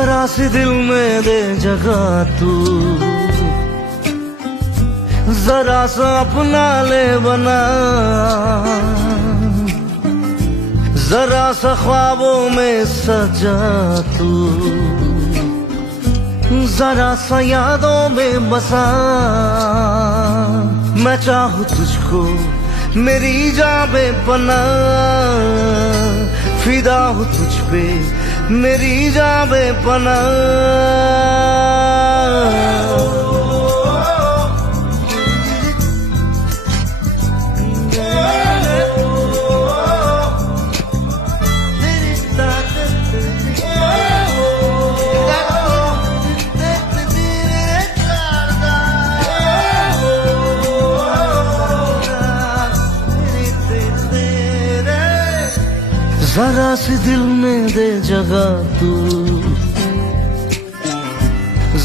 जरा सी दिल में दे जगह तू, जरा सा अपना ले बना, जरा सा ख्वाबों में सजा तू, जरा सा यादों में बसा। मैं चाहूँ तुझको मेरी जान बेपना, फिदा हूँ तुझ पे मेरी जान बेपना। जरा सी दिल में दे जगह तू,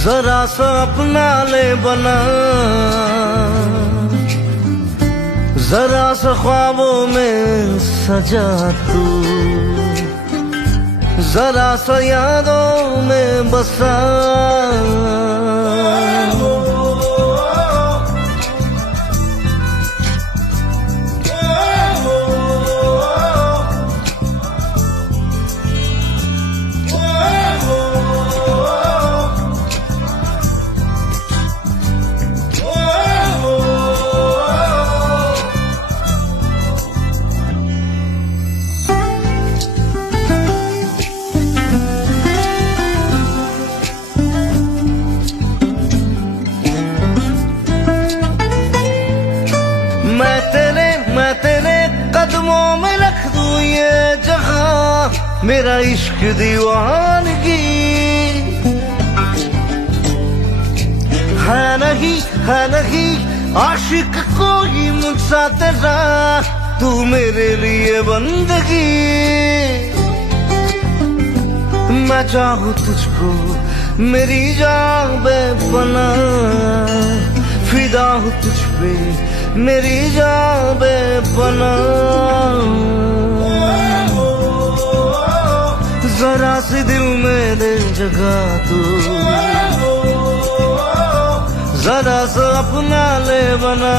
जरा सा अपना ले बना, जरा सा ख्वाबों में सजा तू, जरा सा यादों में बसा। मैं तेरे कदमों में रख दूं ये जहां, मेरा इश्क दीवानगी है नहीं आशिक कोई मुझसा तेरा, तू मेरे लिए बंदगी। मैं चाहूँ तुझको मेरी जान बेपना, फिदा हूँ तुझ पे मेरी जान बेपना। जरा सी दिल में दे जगह तू, जरा सा अपना ले बना,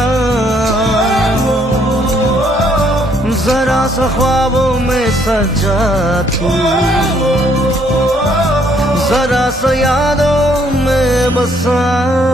जरा सा ख्वाबों में सजा तू, जरा सा यादों में बसा।